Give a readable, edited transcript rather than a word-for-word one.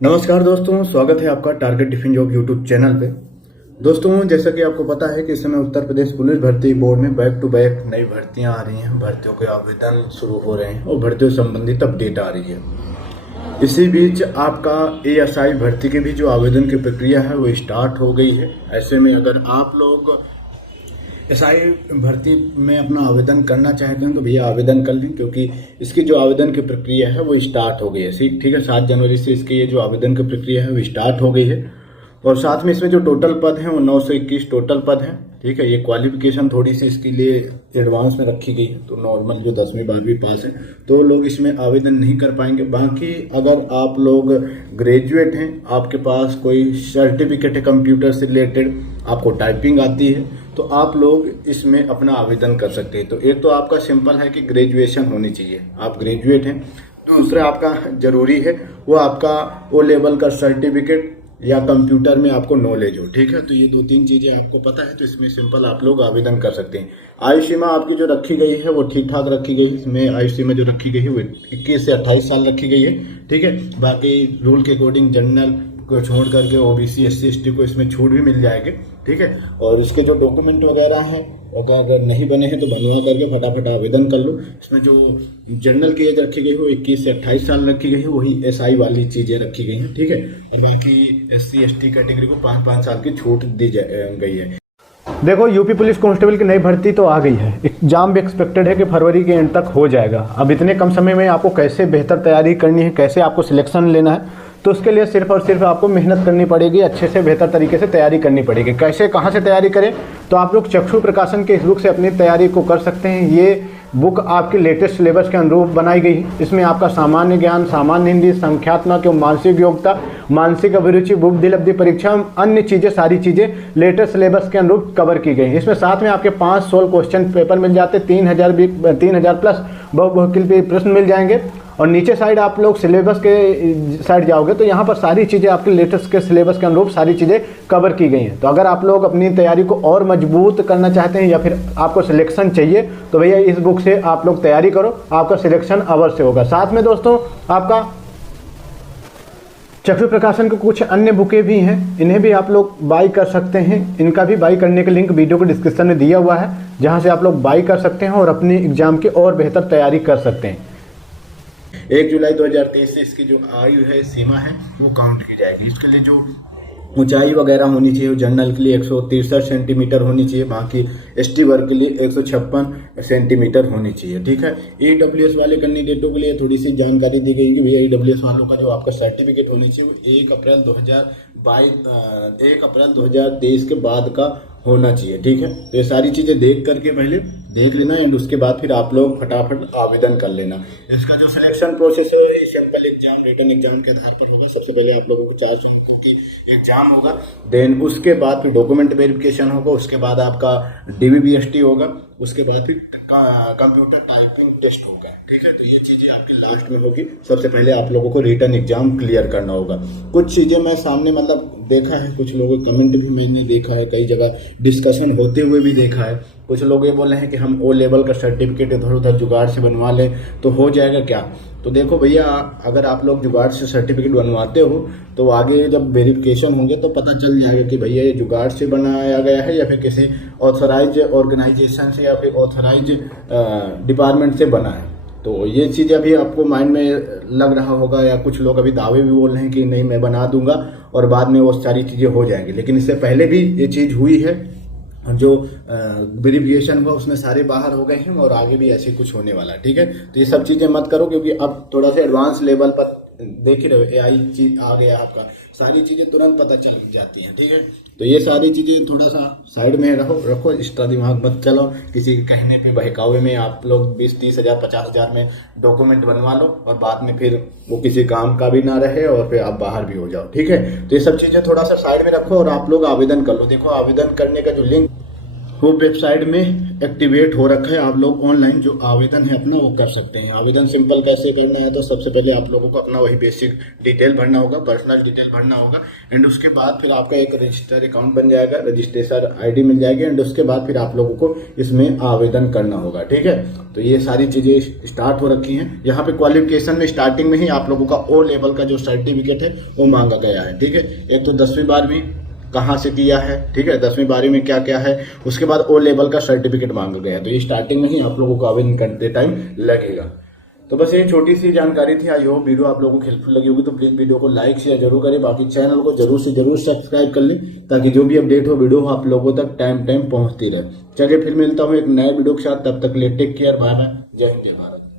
नमस्कार दोस्तों, स्वागत है आपका target defence job YouTube channel पे। दोस्तों, जैसा कि आपको पता है कि इस समय उत्तर प्रदेश पुलिस भर्ती बोर्ड में बैक टू बैक नई भर्तियां आ रही हैं, भर्तियों के आवेदन शुरू हो रहे हैं और भर्तियों से संबंधित अपडेट आ रही है। इसी बीच आपका एएसआई भर्ती की भी जो आवेदन की प्रक्रिया है वो स्टार्ट हो गई है। ऐसे में अगर आप लोग एसआई भर्ती में अपना आवेदन करना चाहते हैं तो भैया आवेदन कर लें, क्योंकि इसकी जो आवेदन की प्रक्रिया है वो स्टार्ट हो गई है। ठीक है, 7 जनवरी से इसकी ये जो आवेदन की प्रक्रिया है वो स्टार्ट हो गई है। और साथ में इसमें जो टोटल पद हैं वो 921 टोटल पद हैं। ठीक है, ये क्वालिफिकेशन थोड़ी सी इसके लिए एडवांस में रखी गई है, तो नॉर्मल जो 10वीं 12वीं पास है तो लोग इसमें आवेदन नहीं कर पाएंगे। बाकी अगर आप लोग ग्रेजुएट हैं, आपके पास कोई सर्टिफिकेट है कंप्यूटर से रिलेटेड, आपको टाइपिंग आती है, तो आप लोग इसमें अपना आवेदन कर सकते हैं। तो एक तो आपका सिंपल है कि ग्रेजुएशन होनी चाहिए, आप ग्रेजुएट हैं। दूसरा आपका जरूरी है वो आपका ओ लेवल का सर्टिफिकेट या कंप्यूटर में आपको नॉलेज हो। ठीक है, तो ये 2-3 चीजें आपको पता है, तो इसमें सिंपल आप लोग आवेदन कर सकते हैं। आयु सीमा आपकी जो रखी गई है वो ठीक ठाक रखी गई है। इसमें आयु सीमा जो रखी गई है वो 21 से 28 साल रखी गई है। ठीक है, बाकी रूल के अकॉर्डिंग जनरल को छोड़ करके ओबीसी SC ST को इसमें छूट भी मिल जाएगी। ठीक है, और इसके जो डॉक्यूमेंट वगैरह हैं अगर नहीं बने हैं तो बनवा करके फटाफट आवेदन कर लो। इसमें जो जनरल की एज रखी गई है वो 21 से 28 साल रखी गई है, वही एसआई वाली चीजें रखी गई हैं। ठीक है, और बाकी SC ST कैटेगरी को 5-5 साल की छूट दी गई है। देखो, यूपी पुलिस कांस्टेबल की नई भर्ती तो आ गई है। एग्जाम भी एक्सपेक्टेड है कि फरवरी के एंड तक हो जाएगा। अब इतने कम समय में आपको कैसे बेहतर तैयारी करनी है, कैसे आपको सिलेक्शन लेना है, तो उसके लिए सिर्फ और सिर्फ आपको मेहनत करनी पड़ेगी, अच्छे से बेहतर तरीके से तैयारी करनी पड़ेगी। कैसे, कहाँ से तैयारी करें, तो आप लोग चक्षु प्रकाशन के इस बुक से अपनी तैयारी को कर सकते हैं। ये बुक आपके लेटेस्ट सिलेबस के अनुरूप बनाई गई है। इसमें आपका सामान्य ज्ञान, सामान्य हिंदी, संख्यात्मक एवं मानसिक योग्यता, मानसिक अभिरुचि, बुद्धि लब्धि परीक्षा, अन्य चीज़ें, सारी चीज़ें लेटेस्ट सिलेबस के अनुरूप कवर की गई हैं। इसमें साथ में आपके 5 सोल्व क्वेश्चन पेपर मिल जाते, 3000 प्लस बहुविकल्पी प्रश्न मिल जाएंगे। और नीचे साइड आप लोग सिलेबस के साइड जाओगे तो यहाँ पर सारी चीज़ें आपके लेटेस्ट के सिलेबस के अनुरूप सारी चीज़ें कवर की गई हैं। तो अगर आप लोग अपनी तैयारी को और मजबूत करना चाहते हैं या फिर आपको सिलेक्शन चाहिए तो भैया इस बुक से आप लोग तैयारी करो, आपका सिलेक्शन अवश्य होगा। साथ में दोस्तों आपका चक्षु प्रकाशन के कुछ अन्य बुकें भी हैं, इन्हें भी आप लोग बाई कर सकते हैं। इनका भी बाई करने का लिंक वीडियो को डिस्क्रिप्शन में दिया हुआ है, जहाँ से आप लोग बाई कर सकते हैं और अपनी एग्जाम की और बेहतर तैयारी कर सकते हैं। 1 जुलाई 2023 से इसकी जो आयु है, सीमा है, वो काउंट की जाएगी। इसके लिए जो ऊंचाई वगैरह होनी चाहिए, जनरल के लिए 163 सेंटीमीटर होनी चाहिए, बाकी ST वर्ग के लिए 156 सेंटीमीटर होनी चाहिए। ठीक है, EWS वाले कैंडिडेटों के लिए थोड़ी सी जानकारी दी गई कि भैया EWS वालों का जो आपका सर्टिफिकेट होनी चाहिए वो 1 अप्रैल 2023 के बाद का होना चाहिए। ठीक है, तो ये सारी चीजें देख करके पहले देख लेना एंड उसके बाद फिर आप लोग फटाफट आवेदन कर लेना। इसका जो सिलेक्शन प्रोसेस है ये सिंपल एग्जाम, रिटन एग्जाम के आधार पर होगा। सबसे पहले आप लोगों को 400 अंकों की एग्जाम होगा, देन उसके बाद फिर डॉक्यूमेंट वेरिफिकेशन होगा, उसके बाद आपका DVBST होगा, उसके बाद फिर कंप्यूटर टाइपिंग टेस्ट होगा। ठीक है, तो ये चीजें आपकी लास्ट में होगी। सबसे पहले आप लोगों को रिटन एग्जाम क्लियर करना होगा। कुछ चीजें मैं सामने मतलब देखा है, कुछ लोगों के कमेंट भी मैंने देखा है, कई जगह डिस्कशन होते हुए भी देखा है। कुछ लोग ये बोल रहे हैं कि हम O लेवल का सर्टिफिकेट इधर उधर जुगाड़ से बनवा लें तो हो जाएगा क्या। तो देखो भैया, अगर आप लोग जुगाड़ से सर्टिफिकेट बनवाते हो तो आगे जब वेरिफिकेशन होंगे तो पता चल जाएगा कि भैया ये जुगाड़ से बनाया गया है या फिर किसी ऑथराइज ऑर्गेनाइजेशन से या फिर ऑथराइज डिपार्टमेंट से बना है। तो ये चीज़ अभी आपको माइंड में लग रहा होगा, या कुछ लोग अभी दावे भी बोल रहे हैं कि नहीं मैं बना दूंगा और बाद में वो सारी चीज़ें हो जाएंगी। लेकिन इससे पहले भी ये चीज़ हुई है, जो वेरिफिकेशन हुआ उसमें सारे बाहर हो गए हैं और आगे भी ऐसे कुछ होने वाला है। ठीक है, तो ये सब चीजें मत करो, क्योंकि अब थोड़ा सा एडवांस लेवल पर देख ही रहे हो AI चीज आ गया आपका, सारी चीजें तुरंत पता चल जाती हैं। ठीक है, तो ये सारी चीजें थोड़ा सा साइड में रखो, एक्स्ट्रा दिमाग मत चलाओ। किसी के कहने पे बहकावे में आप लोग 20-30 हज़ार 50 हज़ार में डॉक्यूमेंट बनवा लो और बाद में फिर वो किसी काम का भी ना रहे और फिर आप बाहर भी हो जाओ। ठीक है, तो ये सब चीजें थोड़ा सा साइड में रखो और आप लोग आवेदन कर लो। देखो, आवेदन करने का जो लिंक वो वेबसाइट में एक्टिवेट हो रखा है। आप लोग ऑनलाइन जो आवेदन है अपना वो कर सकते हैं। आवेदन सिंपल कैसे करना है, तो सबसे पहले आप लोगों को अपना वही बेसिक डिटेल भरना होगा, पर्सनल डिटेल भरना होगा। एंड उसके बाद फिर आपका एक रजिस्टर अकाउंट बन जाएगा, रजिस्ट्रेशन आईडी मिल जाएगी। एंड उसके बाद फिर आप लोगों को इसमें आवेदन करना होगा। ठीक है, तो ये सारी चीजें स्टार्ट हो रखी हैं। यहाँ पे क्वालिफिकेशन में स्टार्टिंग में ही आप लोगों का ओ लेवल का जो सर्टिफिकेट है वो मांगा गया है। ठीक है, एक तो 10वीं 12वीं कहाँ से किया है, ठीक है, 10वीं 12वीं में क्या क्या है, उसके बाद ओ लेवल का सर्टिफिकेट मांगा गया है। तो ये स्टार्टिंग में ही आप लोगों को आवेदन करते टाइम लगेगा। तो बस ये छोटी सी जानकारी थी। आई होप वीडियो आप लोगों को हेल्पफुल लगी होगी। तो प्लीज वीडियो को लाइक शेयर जरूर करें, बाकी चैनल को जरूर से जरूर सब्सक्राइब कर लें, ताकि जो भी अपडेट हो वीडियो आप लोगों तक टाइम पहुंचती रहे। चलिए फिर मिलता हूँ एक नए वीडियो के साथ, तब तक लिए टेक केयर, बाय बाय, जय हिंद जय भारत।